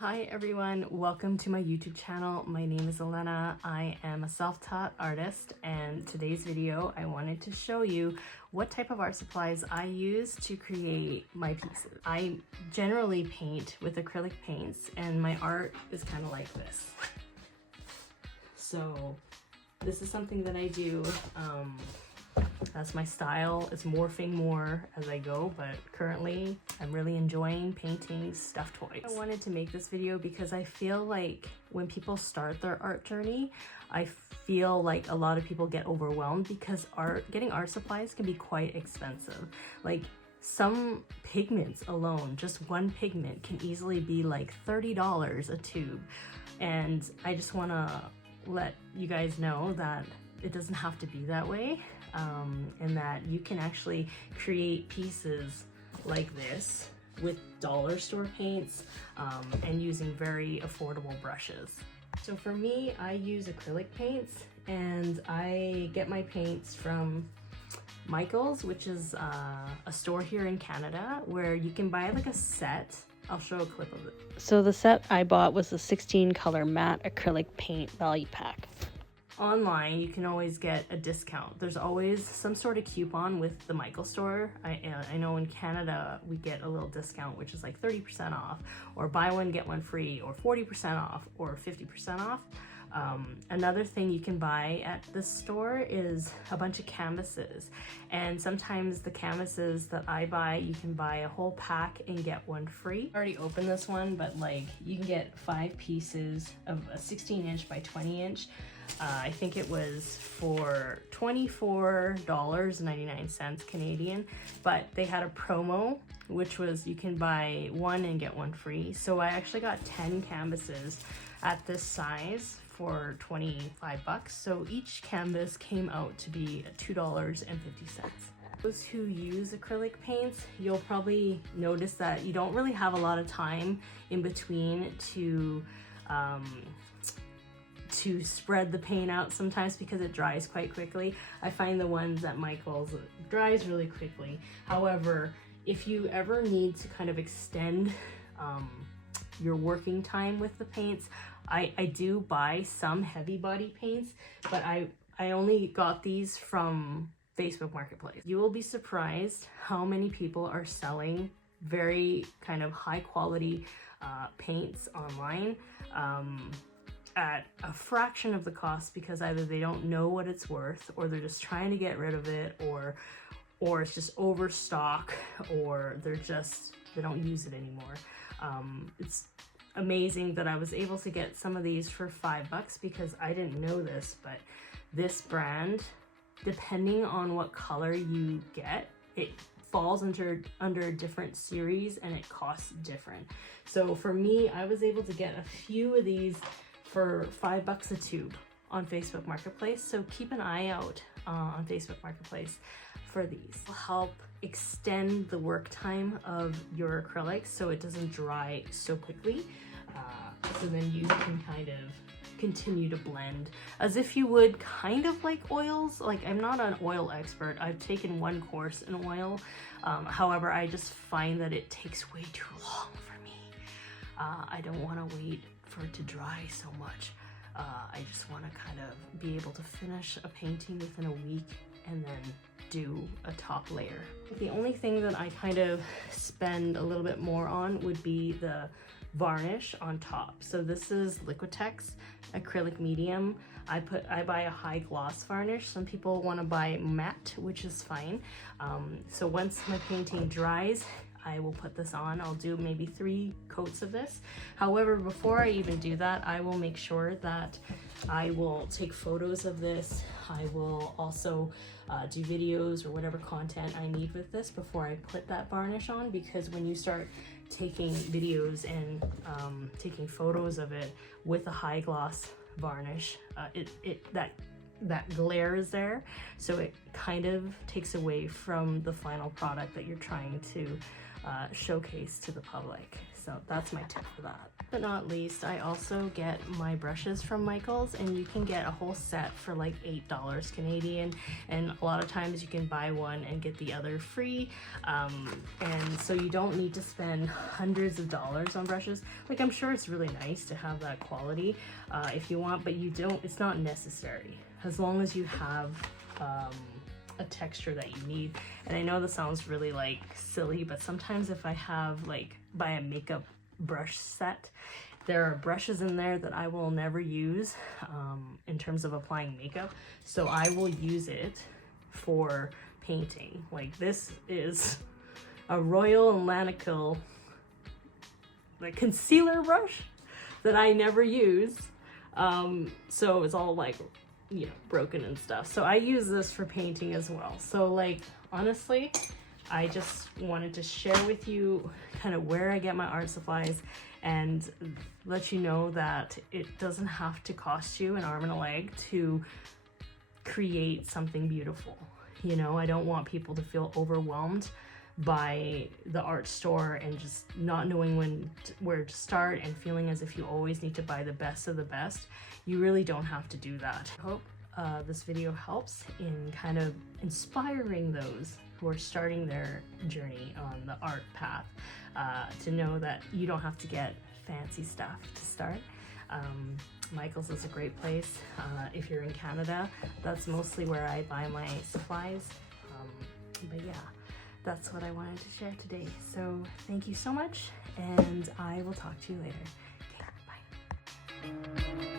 Hi everyone, welcome to my YouTube channel. My name is Elena. I am a self-taught artist, and today's video I wanted to show you what type of art supplies I use to create my pieces. I generally paint with acrylic paints and my art is kind of like this. So this is something that I do. That's my style. It's morphing more as I go, but currently I'm really enjoying painting stuffed toys. I wanted to make this video because I feel like when people start their art journey, I feel like a lot of people get overwhelmed because getting art supplies can be quite expensive. Like some pigments alone, just one pigment can easily be like $30 a tube. And I just want to let you guys know that it doesn't have to be that way. And that you can actually create pieces like this with dollar store paints and using very affordable brushes. So for me, I use acrylic paints, and I get my paints from Michaels, which is a store here in Canada where you can buy like a set. I'll show a clip of it. So the set I bought was a 16 color matte acrylic paint value pack. Online, you can always get a discount. There's always some sort of coupon with the Michaels store. I know in Canada we get a little discount, which is like 30% off, or buy one get one free, or 40% off, or 50% off. Another thing you can buy at this store is a bunch of canvases, and sometimes the canvases that I buy, you can buy a whole pack and get one free. I already opened this one, but like you can get 5 pieces of a 16-inch by 20-inch. I think it was for $24.99 Canadian, but they had a promo, which was you can buy one and get one free. So I actually got 10 canvases at this size for 25 bucks. So each canvas came out to be $2.50. Those who use acrylic paints, you'll probably notice that you don't really have a lot of time in between to spread the paint out sometimes because it dries quite quickly. I find the ones at Michaels dries really quickly. However, if you ever need to kind of extend your working time with the paints, I do buy some heavy body paints, but I only got these from Facebook Marketplace. You will be surprised how many people are selling very kind of high quality paints online at a fraction of the cost, because either they don't know what it's worth, or they're just trying to get rid of it, or it's just overstock, or they don't use it anymore. It's amazing that I was able to get some of these for $5 because I didn't know this, but this brand, depending on what color you get, it falls under a different series and it costs different. So for me, I was able to get a few of these for $5 a tube on Facebook Marketplace. So keep an eye out on Facebook Marketplace for these. It'll help extend the work time of your acrylics so it doesn't dry so quickly. So then you can kind of continue to blend as if you would kind of like oils. Like, I'm not an oil expert. I've taken one course in oil. However, I just find that it takes way too long for me. I don't want to wait for it to dry so much. I just want to kind of be able to finish a painting within a week and then do a top layer. The only thing that I kind of spend a little bit more on would be the varnish on top. So this is Liquitex acrylic medium. I buy a high gloss varnish. Some people want to buy matte, which is fine. So once my painting dries, I will put this on. I'll do maybe 3 coats of this. However, before I even do that, I will make sure that I will take photos of this. I will also do videos or whatever content I need with this before I put that varnish on, because when you start taking videos and taking photos of it with a high gloss varnish, that glare is there, so it kind of takes away from the final product that you're trying to showcase to the public. So that's my tip for that. But not least, I also get my brushes from Michaels, and you can get a whole set for like $8 Canadian, and a lot of times you can buy one and get the other free, and so you don't need to spend hundreds of dollars on brushes. Like, I'm sure it's really nice to have that quality if you want, but you don't, it's not necessary as long as you have a texture that you need. And I know this sounds really like silly, but sometimes if I have like buy a makeup brush set, there are brushes in there that I will never use in terms of applying makeup, so I will use it for painting. Like, this is a Royal and Lancome like concealer brush that I never use, so it's all like, you know, broken and stuff. So I use this for painting as well. So like, honestly, I just wanted to share with you kind of where I get my art supplies and let you know that it doesn't have to cost you an arm and a leg to create something beautiful. You know, I don't want people to feel overwhelmed by the art store and just not knowing where to start and feeling as if you always need to buy the best of the best. You really don't have to do that. I hope this video helps in kind of inspiring those who are starting their journey on the art path to know that you don't have to get fancy stuff to start. Michaels is a great place. If you're in Canada, that's mostly where I buy my supplies. But yeah, that's what I wanted to share today. So thank you so much, and I will talk to you later. Okay, bye.